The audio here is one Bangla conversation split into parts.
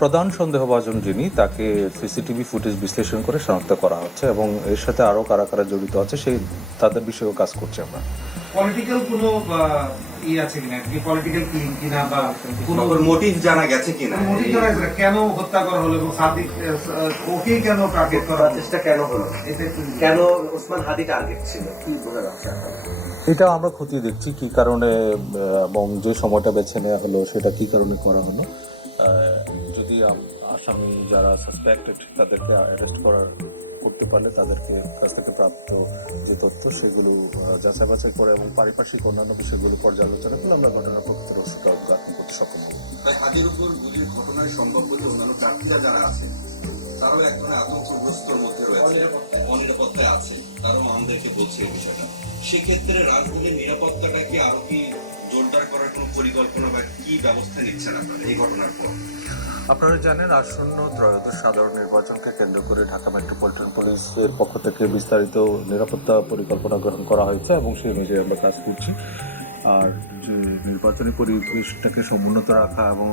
প্রধান সন্দেহভাজন যিনি, তাকে সিসিটিভি ফুটেজ বিশ্লেষণ করে শনাক্ত করা হচ্ছে এবং এর সাথে আরও কারা কারা জড়িত আছে তাদের বিষয়েও কাজ করছি আমরা। পলিটিক্যাল কোনো আছে কিনা, কি পলিটিক্যাল কিলিং কিনা বা কোনো মোটিভ জানা গেছে কিনা, মোটিভ জানা গেছে কেন হত্যা করা হলো এবং সাদিক ওকে কেন টার্গেট করার চেষ্টা কেন হলো, কেন ওসমান হাদি টার্গেট ছিল, কি বোঝা যাচ্ছে? এটা আমরা খতিয়ে দেখছি কি কারণে এবং যে সময়টা বেছে নেওয়া হলো সেটা কি কারণে করা হলো। যদি আসামি যারা সাসপেক্টেড তাদেরকে অ্যারেস্ট করতে পারলে তাদেরকে কাছ থেকে প্রাপ্ত যে তথ্য সেগুলো যাচাই বাছাই করে এবং পারিপার্শ্বিক অন্যান্য বিষয়গুলো পর্যালোচনা করলে আমরা ঘটনার প্রকৃত রহস্যটা উদ্ঘাটন করতে সক্ষম হব। তাই হাদির উপর গুলির ঘটনায় সম্ভাব্য যে অন্যান্য প্রার্থীরা যারা আছে তারাও এক ধরনের আতঙ্কগ্রস্তর মধ্যে রয়েছে, অনিরাপত্তায় আছে, তারাও আমাদেরকে বলছে এই বিষয়টা। সেক্ষেত্রে রাজধানীর নিরাপত্তাটাকে আরো কি জোরদার করার কোনো পরিকল্পনা বা কি ব্যবস্থা নিচ্ছেন আপনারা এই ঘটনার পর? আপনারা জানেন, আসন্ন ত্রয়োদশ সাধারণ নির্বাচনকে কেন্দ্র করে ঢাকা মেট্রোপলিটন পুলিশের পক্ষ থেকে বিস্তারিত নিরাপত্তা পরিকল্পনা গ্রহণ করা হয়েছে এবং সেই অনুযায়ী আমরা কাজ করছি। আর যে নির্বাচনী পরিবেশটাকে সমুন্নত রাখা এবং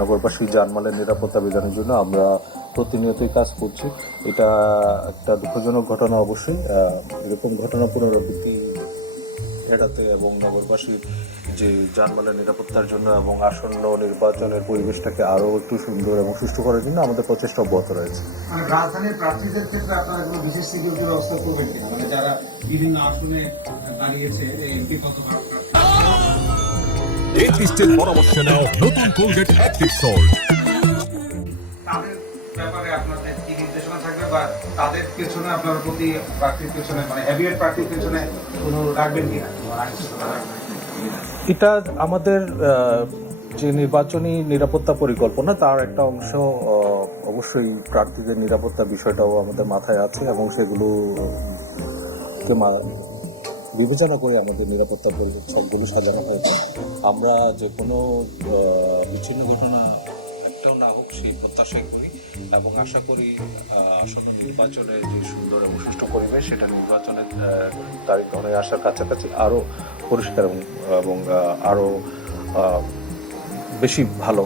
নগরবাসী জানমালের নিরাপত্তা বিধানের জন্য আমরা প্রতিনিয়তই কাজ করছি। এটা একটা দুঃখজনক ঘটনা অবশ্যই। এরকম ঘটনা পুনরাবৃত্তি এড়াতে এবং নগরবাসীর যে জানমালের নিরাপত্তার জন্য এবং আসন্ন নির্বাচনের পরিবেশটাকে আরও একটু সুন্দর এবং সুষ্ঠু করার জন্য আমাদের প্রচেষ্টা অব্যাহত রয়েছে। মানে রাজধানীর প্রার্থীদের ক্ষেত্রে আপনারা কোনো বিশেষ সিকিউরিটি ব্যবস্থা করবেন কিনা, মানে যারা বিভিন্ন আসনে দাঁড়িয়েছে এমপি অথবা ডেন্টিস্টের পরামর্শ নাও নতুন কোলগেট অ্যাক্টিভ সল্ট। তাদের ব্যাপারে আপনাদের কি নির্দেশনা থাকবে বা তাদের পেছনে আপনার প্রতি প্রার্থীর পেছনে মানে হেভিওয়েট প্রার্থীর পেছনে কোনো রাখবেন কিনা? এটা আমাদের যে নির্বাচনী নিরাপত্তা পরিকল্পনা তার একটা অংশ। অবশ্যই প্রার্থীদের নিরাপত্তা বিষয়টাও আমাদের মাথায় আছে এবং সেগুলো বিবেচনা করে আমাদের নিরাপত্তা সবগুলো সাজানো হয়েছে। আমরা যে কোনো বিচ্ছিন্ন ঘটনা একটাও না হোক সেই প্রত্যাশাই করি এবং আশা করি আসন্ন নির্বাচনে যে সুন্দর এবং সুষ্ঠু পরিবেশ সেটা নির্বাচনের তারিখ ধরে আসার কাছাকাছি আরও পরিষ্কার এবং আরও বেশি ভালো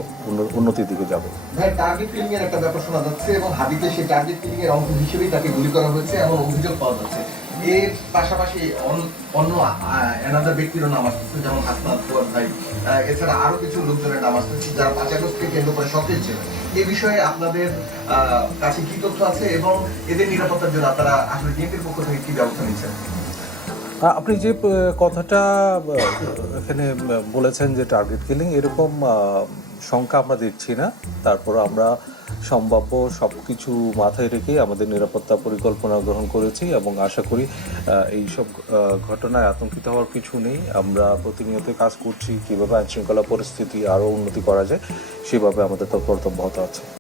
উন্নতির দিকে যাবে। ভাই, টার্গেট কিলিং এর একটা ব্যাপার শোনা যাচ্ছে এবং হাদিকে সেই টার্গেট কিলিং এর অংশ হিসেবেই তাকে গুলি করা হয়েছে এমন অভিযোগ পাওয়া যাচ্ছে। এর পাশাপাশি অন্য এনাদার ব্যক্তিরও নাম আসতেছে, যেমন হাসনাত ফুয়াদ ভাই, এছাড়া আরো কিছু লোকজনের নাম আসতেছে যারা ৫ আগস্টকে কেন্দ্র করে সক্রিয় ছিলেন। এই বিষয়ে আপনাদের কাছে কি তথ্য আছে এবং এদের নিরাপত্তার জন্য আপনারা আসলে বিএনপির পক্ষ থেকে কি ব্যবস্থা নিচ্ছেন? আপনি যে কথাটা এখানে বলেছেন যে টার্গেট কিলিং, এরকম সংখ্যা আমরা দেখছি না। তারপর আমরা সম্ভাব্য সব কিছু মাথায় রেখেই আমাদের নিরাপত্তা পরিকল্পনা গ্রহণ করেছি এবং আশা করি এই সব ঘটনায় আতঙ্কিত হওয়ার কিছু নেই। আমরা প্রতিনিয়ত কাজ করছি কীভাবে আইনশৃঙ্খলা পরিস্থিতি আরও উন্নতি করা যায়, সেভাবে আমাদের তৎপরতা অব্যাহত আছে।